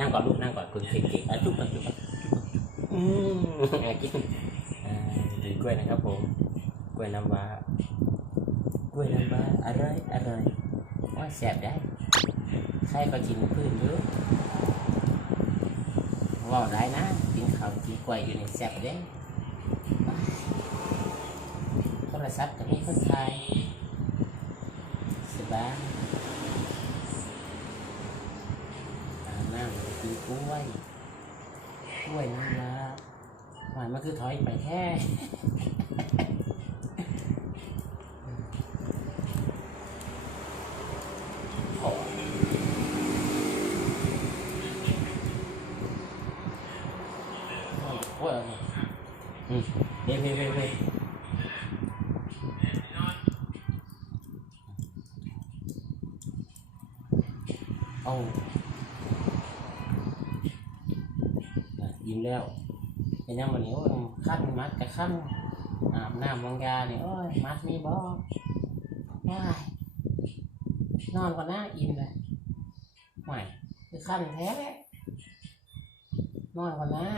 นั่งก่อนลูกนั่งก่อนคุณเก่งๆอะจุ๊บก่อนจุ๊บก่อนอืมอะกินอ่าถือกล้วยนะครับผมกล้วยน้ำว้ากล้วยน้ำว้าอร่อยอร่อยว่าแซ่บได้ใครก็กินพืชเยอะว่าได้นะกินข้าวกินกล้วยอยู่ในแซ่บเด้โทรศัพท์ก็มีคนไทยสบายอา บน้ำก็กินกล้วยกล้วยน้ำว้าหวานมันคือถอยไปแค่โอ้โอ้ยอืมเฮ้ยเฮ้ยเฮ้ยเฮ้ยเอา มแล้วเป็นยังวันนี้โอ้ขั้นมัดกับขั้นอาบน้ำมองยาเนี่ยโอ้ยมัดมีบ่ว้นอนก่อนหน้าอิ่มเลยใหม่คือขั้นแท้นอนก่อนหน้า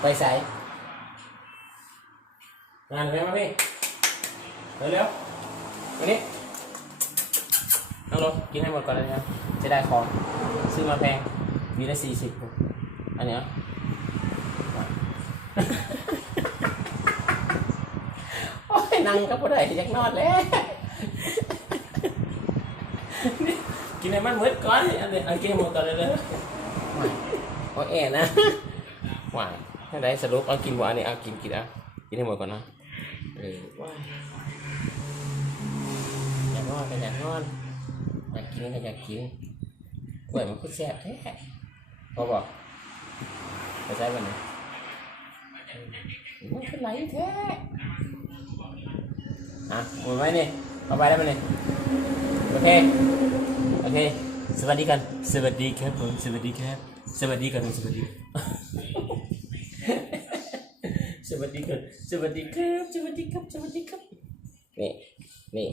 ไปใส่งานไปมาพี่เร็วเร็วๆมา นี่นั่งลงกินให้หมดก่อนเลยนะจะได้ของซื้อมาแพงวีละสี่สิบอันเนี้ยโอ้ยนั่งก็บ่ได้อยากนอนแล้วกินให้มันหมดก่อนอันนี้เอากินให้หมดก่อนเลยเลยโอ้ยแอ่นะหวานให้ได้สรุปเอากินบ่อันนี้เอากินกินอะกินให้หมดก่อนนะเออว้ายอยากนอนก็อยากนอนอยา กินก็อยากกินกล้วยมันก็แซ่บแท้พอบอกไปใช้มันนี่มันเป็นไรแท้อะหมดไหมนี่ยเอาไปได้ไหมนี่ยโอเคโอเคสวัสดีกัน สวัสดีครับผมสวัสดีครับ สวัสดีกันสวัสดีสวัสดีกันสวัสดีครับสวัสดีครับสวัสดีครับนี่นี่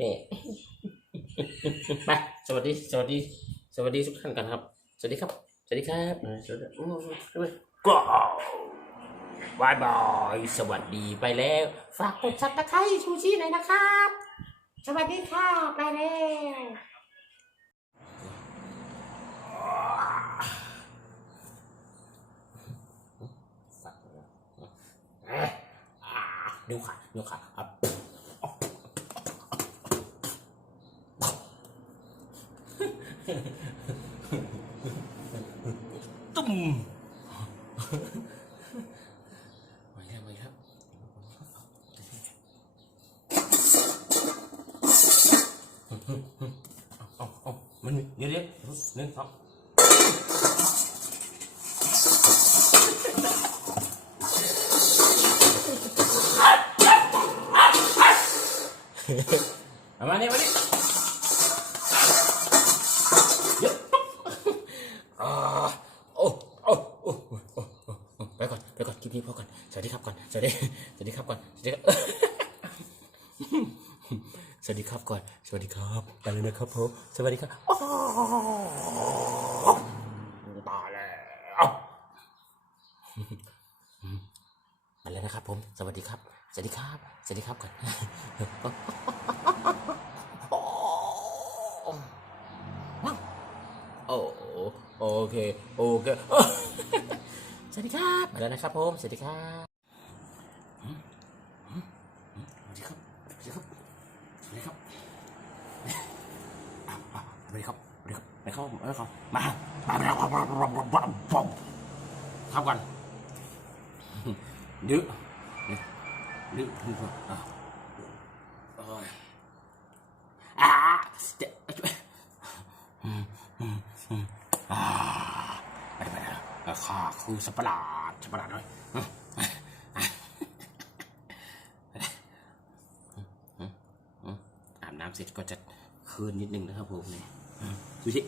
นี่ ไปสวัสดี สวัสดี สวัสดีทุกท่านกันครับ สวัสดีครับ สวัสดีครับเออสวัสดีอืมก็บายบาย สวัสดีไปแล้ว ฝากกดซับตะไคร้ชูชีหน่อยนะครับ สวัสดีค่ะ ไปแล้วดูค่ะดูค่ะอะ ตุ้มไว้ครับไว้ครับเอาเอามันเดี๋ยวเดี๋ยวหนึ่งสองเอามาเนี่ยมาเนี่ยเดี๋ยวอ่าโอ้โอ้โอ้โอ้โอ้โอ้ไปก่อนไปก่อนค ลิปนี้พอก่อน สวัสดีครับก่อน สวัสดี สวัสดีครับก่อน สวัสดีครับ สวัสดีครับก่อน สวัสดีครับ ไปเลยนะครับผมสวัสดีครับตายแล้วไปเลยนะครับผม สวัสดีครับ สวัสดีครับ สวัสดีครับก่อนโอ้โอเค โอเค วัสดีครับ มาแล้วนะครับผมสวัสดีครับสวัสดีครับสวัสดีครับสวัสดีครับสวัสดีครับสวัสดีครับไปเข้าเออเข้ามามาแล้วครับกันดื้อดื้อดื้ออะอ่าเจ๊อ่า ข้าคือสัปหลาดสัตว์ประหลาดเลยอ่าบน้ำเสร็จก็จะคืนนิดนึงนะครับผมเนี่ยดูสิบ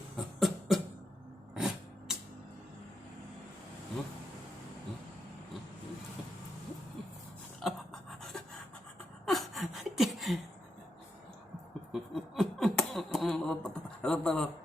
บบ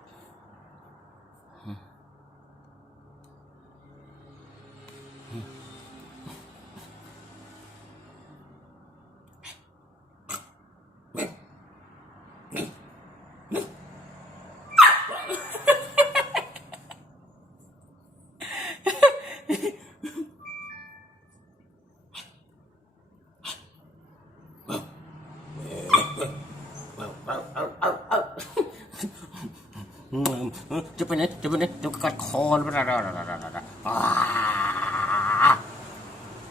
จะไปไหนจะไปไหนจะกัดคอแล้วอ่า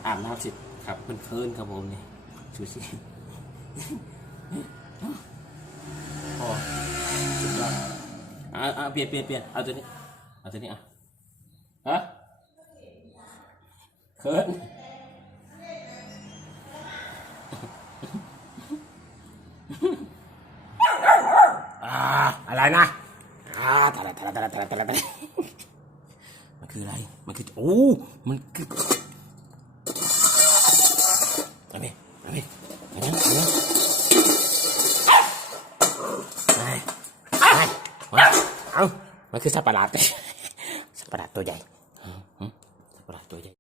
อาบน้ำสิครับเพื่อนเพื่อนครับผมนี่ชูสิพอสุดยอดอ่าอ่าเปลี่ยนเปลี่ยนเปลี่ยนเอาตัวนี้เอาตัวนี้อะฮะเขินอ่อะไรนอ่าตะละตะ ละตะละตะละตะละตะละมันคืออะไร มันคือโอ้มันคือเอาไปเอาไปเอาไปเอาไปเอาเอามันคือสัตว์ประหลาดสัตว์ประหลาดตัวใหญ่สัตว์ประหลาดตัวใหญ่